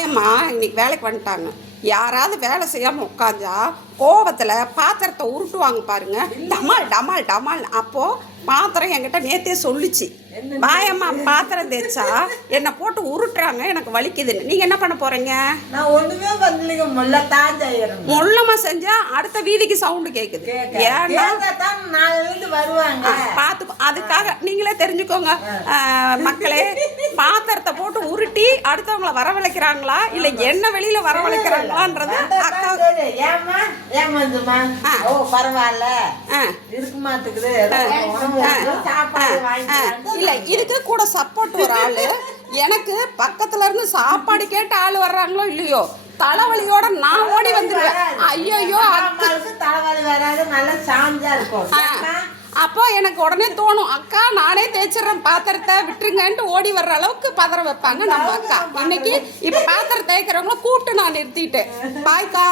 ஆயம்மா இன்னைக்கு வேலைக்கு வந்துட்டாங்க. யாராவது வேலை செய்யாமல் உட்காந்தா கோபத்தில் பாத்திரத்தை உருட்டுவாங்க பாருங்க, டமால் டமால் டமால். அப்போது பாத்திரம் என்கிட்ட நேற்றே சொல்லிச்சு, வாயம்மா பாத்திரம் தேய்ச்சா என்னை போட்டு உருட்டுறாங்க, எனக்கு வலிக்குதுன்னு. நீங்கள் என்ன பண்ண போகிறீங்க? நான் ஒன்றுமே பண்ணலைங்க, மொல்லமாக செஞ்சால் அடுத்த வீதிக்கு சவுண்டு கேட்குது. ஏன்னா வருவாங்க பார்த்துக்கோ, அதுக்காக நீங்களே தெரிஞ்சுக்கோங்க மக்களே. பாத்திரத்தை போட்டு உருட்டி அடுத்தவங்களை வரவழைக்கிறாங்களா இல்லை என்ன வெளியில் வரவழைக்கிறாங்களான்றது அக்கா பரவாயில்ல இருக்கு மாட்டுக்குது. இல்லை, இதுக்கு கூட சப்போர்ட் ஒரு ஆள். எனக்கு பக்கத்துல இருந்து சாப்பாடு கேட்டு ஆள் வர்றாங்களோ இல்லையோ, தலைவலியோட நான் ஓடி வந்துடுவேன். ஐயோ தலைவலி வராது, நல்லா சாஞ்சா இருக்கும். அப்போ எனக்கு உடனே தோணும், அக்கா நானே தேய்ச்சிடுறேன் பாத்திரத்தை விட்டுருங்கன்ட்டு ஓடி வர்ற அளவுக்கு பதற வைப்பாங்க நம்ம அக்கா. இன்னைக்கு இப்போ பாத்திரம் தேய்க்கிறவங்கள கூப்பிட்டு நான் நிறுத்திட்டேன். பாய்க்கா.